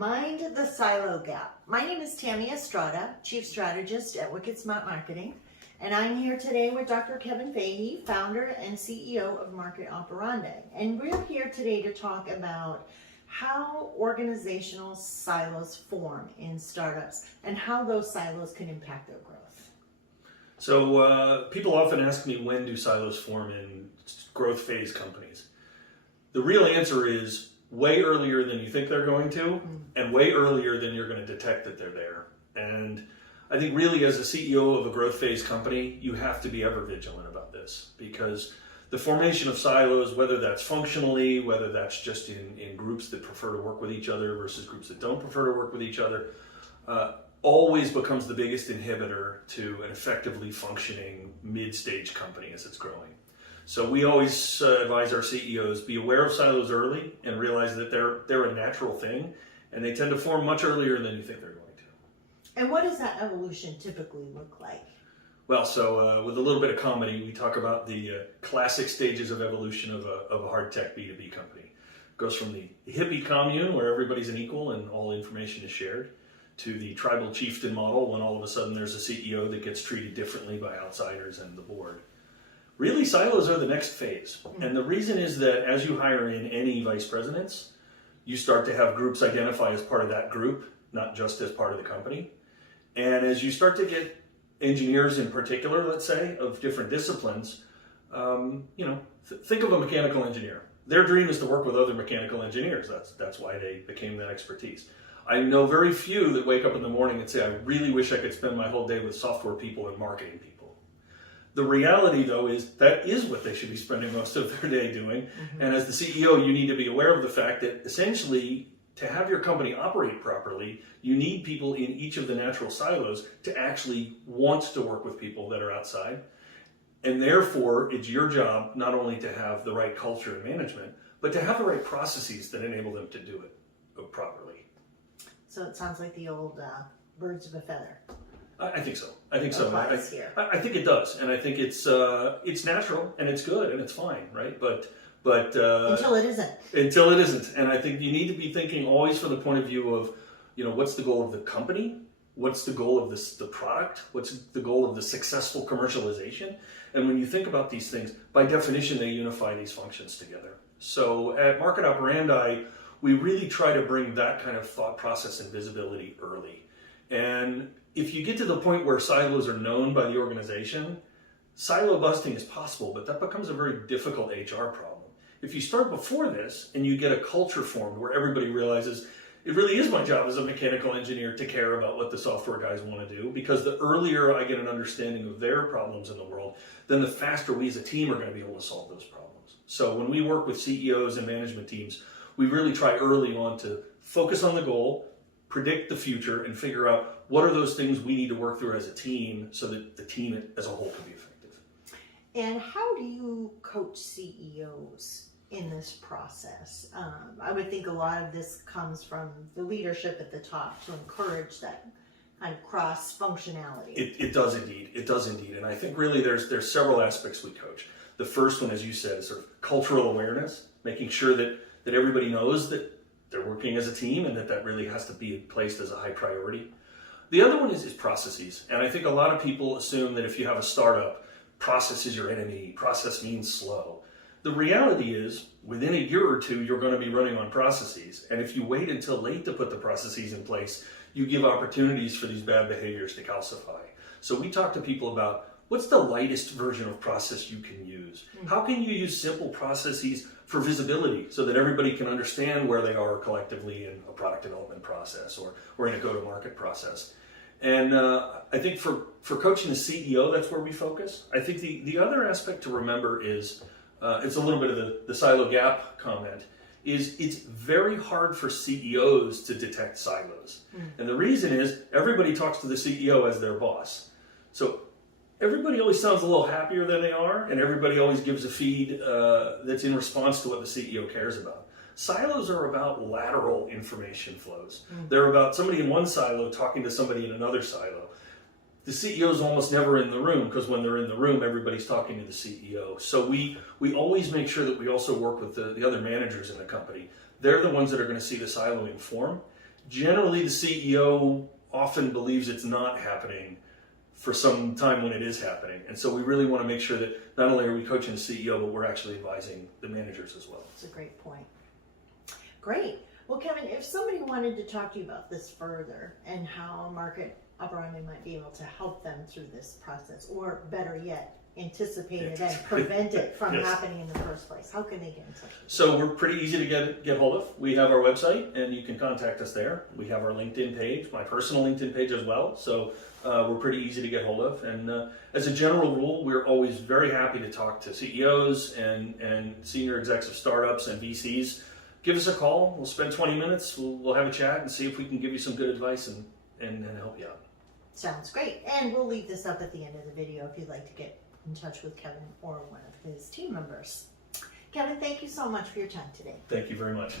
Mind the Silo Gap. My name is Tammy Estrada, Chief Strategist at Wicked Smart Marketing, and I'm here today with Dr. Kevin Fahey, founder and CEO of Market Operandi. And we're here today to talk about how organizational silos form in startups and how those silos can impact their growth. So people often ask me, when do silos form in growth phase companies? The real answer is way earlier than you think they're going to, and way earlier than you're going to detect that they're there. And I think really as a CEO of a growth phase company, you have to be ever vigilant about this, because the formation of silos, whether that's functionally, whether that's just in groups that prefer to work with each other versus groups that don't prefer to work with each other, always becomes the biggest inhibitor to an effectively functioning mid-stage company as it's growing. So we always advise our CEOs, be aware of silos early and realize that they're a natural thing, and they tend to form much earlier than you think they're going to. And what does that evolution typically look like? Well, so with a little bit of comedy, we talk about the classic stages of evolution of a hard tech B2B company. It goes from the hippie commune, where everybody's an equal and all information is shared, to the tribal chieftain model, when all of a sudden there's a CEO that gets treated differently by outsiders and the board. Really, silos are the next phase. And the reason is that as you hire in any vice presidents, you start to have groups identify as part of that group, not just as part of the company. And as you start to get engineers in particular, let's say, of different disciplines, think of a mechanical engineer. Their dream is to work with other mechanical engineers. That's why they became that expertise. I know very few that wake up in the morning and say, I really wish I could spend my whole day with software people and marketing people. The reality, though, is that is what they should be spending most of their day doing. And as the CEO, you need to be aware of the fact that essentially, to have your company operate properly, you need people in each of the natural silos to actually want to work with people that are outside. And therefore, it's your job not only to have the right culture and management, but to have the right processes that enable them to do it properly. So it sounds like the old birds of a feather. I think so. I think so. I think it does, and I think it's natural and it's good and it's fine, right? But until it isn't. Until it isn't, and I think you need to be thinking always from the point of view of, what's the goal of the company, what's the goal of the product, what's the goal of the successful commercialization, and when you think about these things, by definition, they unify these functions together. So at Market Operandi, we really try to bring that kind of thought process and visibility early. And if you get to the point where silos are known by the organization, silo busting is possible, but that becomes a very difficult HR problem. If you start before this and you get a culture formed where everybody realizes it really is my job as a mechanical engineer to care about what the software guys want to do, because the earlier I get an understanding of their problems in the world, then the faster we as a team are going to be able to solve those problems. So when we work with CEOs and management teams, we really try early on to focus on the goal, predict the future, and figure out what are those things we need to work through as a team so that the team as a whole can be effective. And how do you coach CEOs in this process? I would think a lot of this comes from the leadership at the top to encourage that kind of cross-functionality. It does indeed. It does indeed. And I think really there's several aspects we coach. The first one, as you said, is sort of cultural awareness, making sure that everybody knows that they're working as a team and that really has to be placed as a high priority. The other one is processes. And I think a lot of people assume that if you have a startup, process is your enemy, process means slow. The reality is, within a year or two, you're going to be running on processes. And if you wait until late to put the processes in place, you give opportunities for these bad behaviors to calcify. So we talk to people about what's the lightest version of process you can use? How can you use simple processes for visibility so that everybody can understand where they are collectively in a product development process or in a go-to-market process? And I think for coaching the CEO, that's where we focus. I think the other aspect to remember is, it's a little bit of the silo gap comment, is it's very hard for CEOs to detect silos. And the reason is everybody talks to the CEO as their boss. So everybody always sounds a little happier than they are, and everybody always gives a feed that's in response to what the CEO cares about. Silos are about lateral information flows. They're about somebody in one silo talking to somebody in another silo. The CEO is almost never in the room, because when they're in the room, everybody's talking to the CEO. So we always make sure that we also work with the other managers in the company. They're the ones that are going to see the siloing form. Generally, the CEO often believes it's not happening for some time when it is happening. And so we really want to make sure that not only are we coaching the CEO, but we're actually advising the managers as well. That's a great point. Great. Well, Kevin, if somebody wanted to talk to you about this further and how Market Operandi might be able to help them through this process, or better yet, anticipate it and prevent it from Yes. happening in the first place, how can they get in touch with you? So we're pretty easy to get hold of. We have our website, and you can contact us there. We have our LinkedIn page, my personal LinkedIn page as well. So we're pretty easy to get hold of. And as a general rule, we're always very happy to talk to CEOs and senior execs of startups and VCs. Give us a call. We'll spend 20 minutes. We'll have a chat and see if we can give you some good advice and help you out. Sounds great. And we'll leave this up at the end of the video if you'd like to get in touch with Kevin or one of his team members. Kevin, thank you so much for your time today. Thank you very much.